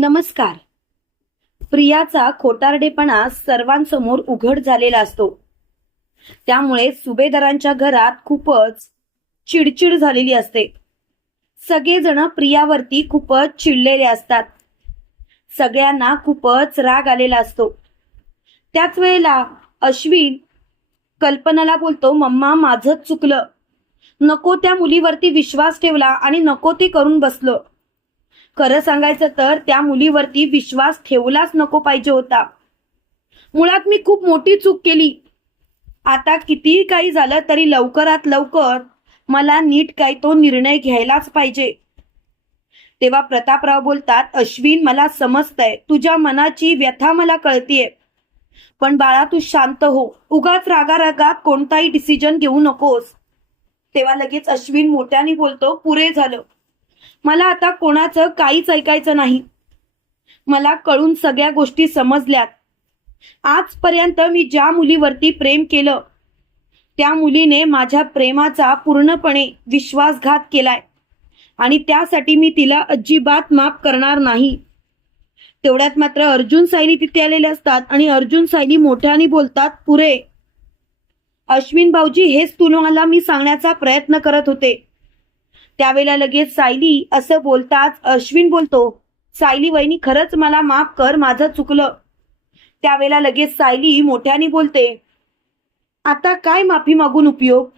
नमस्कार. प्रियाचा खोटारडेपणा सर्वांसमोर उघड झालेला असतो. त्यामुळे सुभेदारांच्या घरात खूपच चिडचिड झालेली असते. सगळेजण प्रियावरती खूपच चिडलेले असतात. सगळ्यांना खूपच राग आलेला असतो. त्याच वेळेला अश्विन कल्पनाला बोलतो मम्मा माझंच चुकलं. नको त्या मुलीवरती विश्वास ठेवला आणि नको ते करून बसलं. खरं सांगायचं तर त्या मुलीवरती विश्वास ठेवलाच नको पाहिजे होता. मुळात मी खूप मोठी चूक केली. आता कितीही काही झालं तरी लवकरात लवकर मला नीट काही तो निर्णय घ्यायलाच पाहिजे. तेव्हा प्रतापराव बोलतात अश्विन मला समजतंय. तुझ्या मनाची व्यथा मला कळतीये. पण बाळा तू शांत हो. उगाच रागारागात कोणताही डिसिजन घेऊ नकोस. तेव्हा लगेच अश्विन मोठ्याने बोलतो पुरे झालं. मला आता कोणाचं काहीच ऐकायचं नाही. मला कळून सगळ्या गोष्टी समजल्यात. आजपर्यंत मी ज्या मुलीवरती प्रेम केलं त्या मुलीने माझ्या प्रेमाचा पूर्णपणे विश्वासघात केलाय आणि त्यासाठी मी तिला अजिबात माफ करणार नाही. तेवढ्यात मात्र अर्जुन सायली तिथे आलेले असतात आणि अर्जुन सायली मोठ्याने बोलतात पुरे अश्विन भाऊजी हेच तुम्हाला मी सांगण्याचा प्रयत्न करत होते. त्यावेळेला लगेच सायली असं बोलताच अश्विन बोलतो सायली वहिनी खरंच मला माफ कर माझं चुकलं. त्यावेळेला लगेच सायली मोठ्याने बोलते आता काय माफी मागून उपयोग?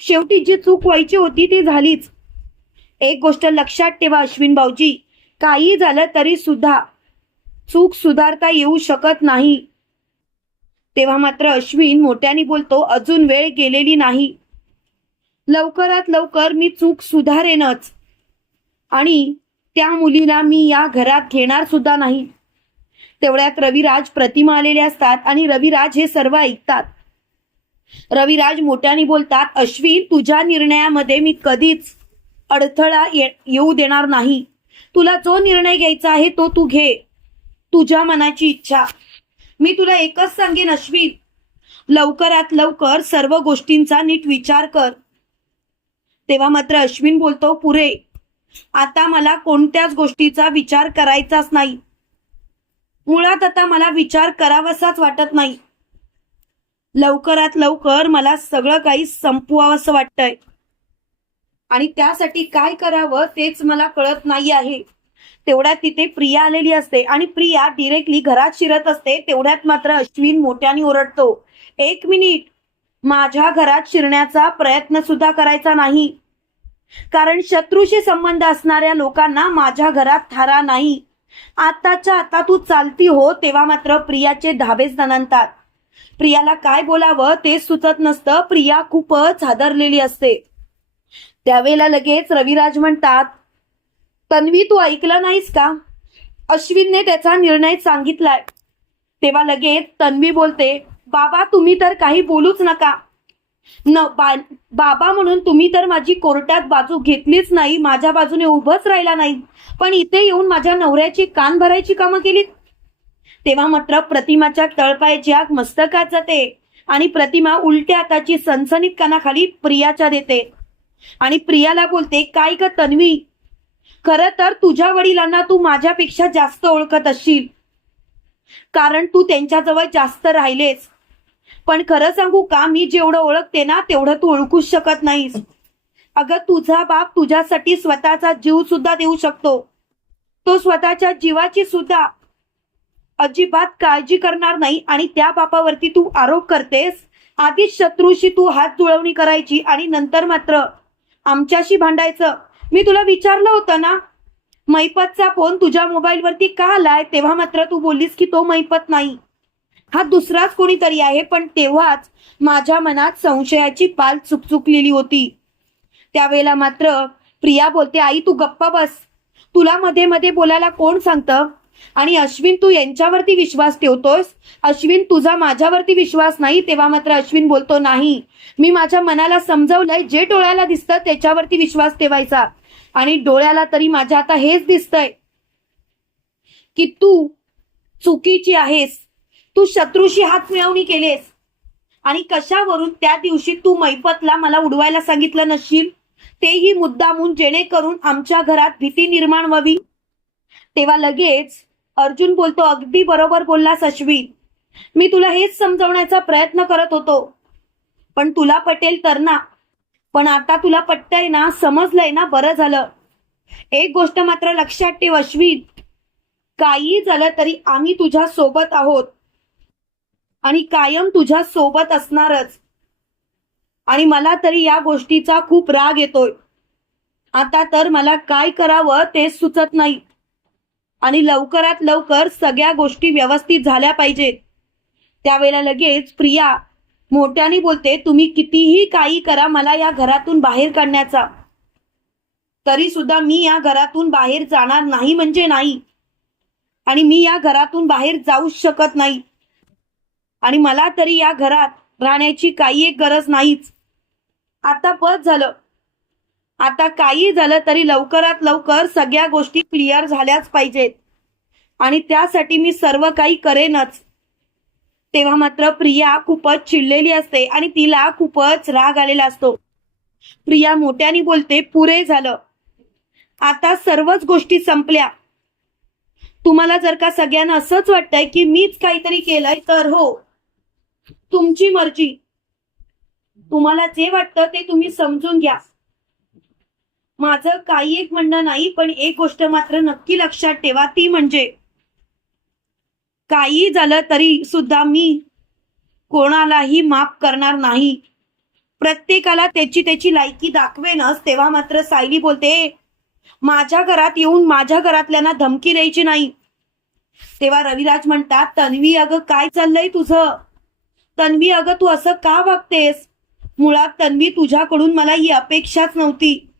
शेवटी जी चूक व्हायची होती ती झालीच. एक गोष्ट लक्षात ठेवा अश्विन भाऊजी काही झालं तरी सुद्धा चूक सुधारता येऊ शकत नाही. तेव्हा मात्र अश्विन मोठ्याने बोलतो अजून वेळ गेलेली नाही. लवकरात लवकर मी चूक सुधारेनच. आणि त्या मुलीला मी या घरात घेणार सुद्धा नाही. तेवढ्यात रविराज प्रतिमा आलेले असतात आणि रविराज हे सर्व ऐकतात. रविराज मोठ्याने बोलतात अश्विन तुझ्या निर्णयामध्ये मी कधीच अडथळा ये- येऊ देणार नाही. तुला जो निर्णय घ्यायचा आहे तो तू घे. तुझ्या मनाची इच्छा. मी तुला एकच सांगेन अश्विन. लवकरात लवकर सर्व गोष्टींचा नीट विचार कर. तेव्हा मात्र अश्विन बोलतो पुरे आता मला कोणत्याच गोष्टीचा विचार करायचाच नाही. मुळात आता मला विचार करावासाच वाटत नाही. लवकरात लवकर मला सगळं काही संपवावंसं वाटतंय. आणि त्यासाठी काय करावं तेच मला कळत नाही आहे. तेवढ्यात तिथे प्रिया आलेली असते आणि प्रिया डिरेक्टली घरात शिरत असते. तेवढ्यात मात्र अश्विन मोठ्याने ओरडतो एक मिनिट माझ्या घरात शिरण्याचा प्रयत्न सुद्धा करायचा नाही. कारण शत्रूशी संबंध असणाऱ्या लोकांना माझ्या घरात थारा नाही. आताच्या आता तू चालती हो तेव्हा मात्र प्रियाचे धाबेच दणंतात प्रियाला काय बोलावं ते सुचत नसतं. प्रिया खूपच हादरलेली असते. त्यावेळेला लगेच रविराज म्हणतात तन्वी तू ऐकलं नाहीस का? अश्विनने त्याचा निर्णय सांगितलाय. तेव्हा लगेच तन्वी बोलते बाबा तुम्ही तर काही बोलूच नका. न बा, बाबा म्हणून तुम्ही तर माझी कोर्टात बाजू घेतलीच नाही माझ्या बाजूने उभंच राहिला नाही. पण इथे येऊन माझ्या नवऱ्याची कान भरायची कामं केलीत. तेव्हा मात्र प्रतिमाच्या तळपायच्या आग मस्तकात जाते आणि प्रतिमा उलट्या हाताची सनसनीत कानाखाली प्रियाच्या देते. आणि प्रियाला बोलते काय ग तन्वी? खरं तर तुझ्या वडिलांना तू माझ्यापेक्षा जास्त ओळखत असशील. कारण तू त्यांच्याजवळ जास्त राहिलेस. पण खरं सांगू का मी जेवढं ओळखते ना तेवढं तू ओळखूच शकत नाहीस. अगं तुझा बाप तुझ्यासाठी स्वतःचा जीव सुद्धा देऊ शकतो. तो स्वतःच्या जीवाची सुद्धा अजिबात काळजी करणार नाही आणि त्या बापावरती तू आरोप करतेस. आधीच शत्रूशी तू हात जुळवणी करायची आणि नंतर मात्र आमच्याशी भांडायचं. मी तुला विचारलं होतं ना मैपतचा फोन तुझ्या मोबाईलवरती का आलाय तेव्हा मात्र तू बोललीस की तो मैपत नाही. हा दुसराच कोणीतरी आहे पण तेव्हाच माझ्या मनात संशयाची पाल चुकचुकलेली होती. त्यावेळेला मात्र प्रिया बोलते आई तू गप्पा बस. तुला मध्ये मध्ये बोलायला कोण सांगतं? आणि अश्विन तू यांच्यावरती विश्वास ठेवतोस अश्विन तुझा माझ्यावरती विश्वास नाही? तेव्हा मात्र अश्विन बोलतो नाही. मी माझ्या मनाला समजवलंय जे डोळ्याला दिसतं त्याच्यावरती विश्वास ठेवायचा. आणि डोळ्याला तरी माझ्या आता हेच दिसतंय की तू चुकीची आहेस. तू शत्रूशी हात मिळवणी केलेस. आणि कशावरून त्या दिवशी तू मैपतला मला उडवायला सांगितलं नसशील तेही मुद्दामून जेणेकरून आमच्या घरात भीती निर्माण व्हावी? तेव्हा लगेच अर्जुन बोलतो अगदी बरोबर बोललास अश्विन. मी तुला हेच समजवण्याचा प्रयत्न करत होतो. पण तुला पटेल तर ना. पण आता तुला पटतंय ना समजलंय ना बरं झालं. एक गोष्ट मात्र लक्षात ठेव अश्विन. काही झालं तरी आम्ही तुझ्या सोबत आहोत. आणि कायम तुझ्या सोबत असणारच. आणि मला तरी या गोष्टीचा खूप राग येतोय. आता तर मला काय करावं तेच सुचत नाही. आणि लवकरात लवकर सगळ्या गोष्टी व्यवस्थित झाल्या पाहिजेत त्यावेळेला लगेच प्रिया मोठ्याने बोलते तुम्ही कितीही काही करा मला या घरातून बाहेर काढण्याचा. तरी सुद्धा मी या घरातून बाहेर जाणार नाही म्हणजे नाही. आणि मी या घरातून बाहेर जाऊच शकत नाही. आणि मला तरी या घरात राहण्याची काही एक गरज नाहीच. आता बस झालं. आता काही झालं तरी लवकरात लवकर सगळ्या गोष्टी क्लिअर झाल्याच पाहिजेत. आणि त्यासाठी मी सर्व काही करेनच. तेव्हा मात्र प्रिया खूपच चिडलेली असते आणि तिला खूपच राग आलेला असतो. प्रिया मोठ्याने बोलते पुरे झालं. आता सर्वच गोष्टी संपल्या. तुम्हाला जर का सगळ्यांना असंच वाटतंय की मीच काहीतरी केलंय तर हो. तुमची मर्जी. तुम्हाला जे वाटतं ते तुम्ही समजून घ्या. माझं काही एक म्हणणं नाही पण एक गोष्ट मात्र नक्की लक्षात ठेवा ती म्हणजे काही झालं तरी सुद्धा मी कोणालाही माफ करणार नाही. प्रत्येकाला त्याची त्याची लायकी दाखवेनच तेव्हा मात्र सायली बोलते माझ्या घरात येऊन माझ्या घरातल्यांना धमकी द्यायची नाही. तेव्हा रविराज म्हणतात तन्वी अगं काय चाललंय तुझं? तन्वी अगं तू असं का वागतेस? मुळात तन्वी तुझ्याकडून मला ही अपेक्षाच नव्हती.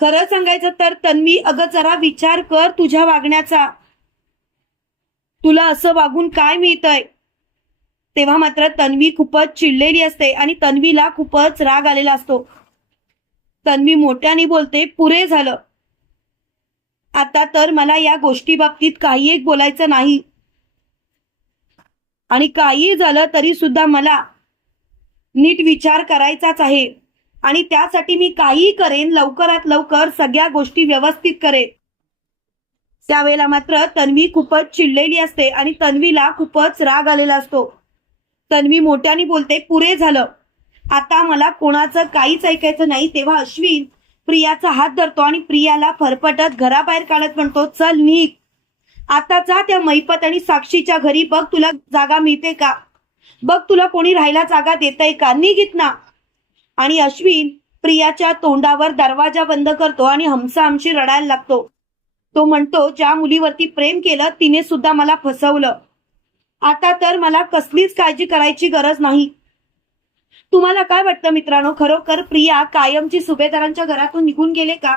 खरं सांगायचं तर तन्वी अगं जरा विचार कर तुझ्या वागण्याचा. तुला असं वागून काय मिळतंय? तेव्हा मात्र तन्वी खूपच चिडलेली असते आणि तन्वीला खूपच राग आलेला असतो. तन्वी मोठ्याने बोलते पुरे झालं. आता तर मला या गोष्टी बाबतीत काही एक बोलायचं नाही. आणि काही झालं तरी सुद्धा मला नीट विचार करायचाच आहे. आणि त्यासाठी मी काही करेन लवकरात लवकर सगळ्या गोष्टी व्यवस्थित करेन. त्यावेळेला मात्र तन्वी खूपच चिडलेली असते आणि तन्वीला खूपच राग आलेला असतो. तन्वी मोठ्याने बोलते पुरे झालं. आता मला कोणाचं काहीच ऐकायचं नाही तेव्हा अश्विन प्रियाचा हात धरतो आणि प्रियाला फरफटत घराबाहेर काढत म्हणतो चल निघ. आता जा त्या मैपत आणि साक्षीच्या घरी बघ तुला जागा मिळते का? बघ तुला कोणी राहायला जागा देतय का? निघित ना आणि अश्विन प्रियाच्या तोंडावर दरवाजा बंद करतो आणि हमसा हमशी रडायला लागतो. तो म्हणतो ज्या मुलीवरती प्रेम केलं तिने सुद्धा मला फसवलं. आता तर मला कसलीच काळजी करायची गरज नाही. तुम्हाला काय वाटतं मित्रांनो? खरोखर प्रिया कायमची सुभेदारांच्या घरातून निघून गेले का?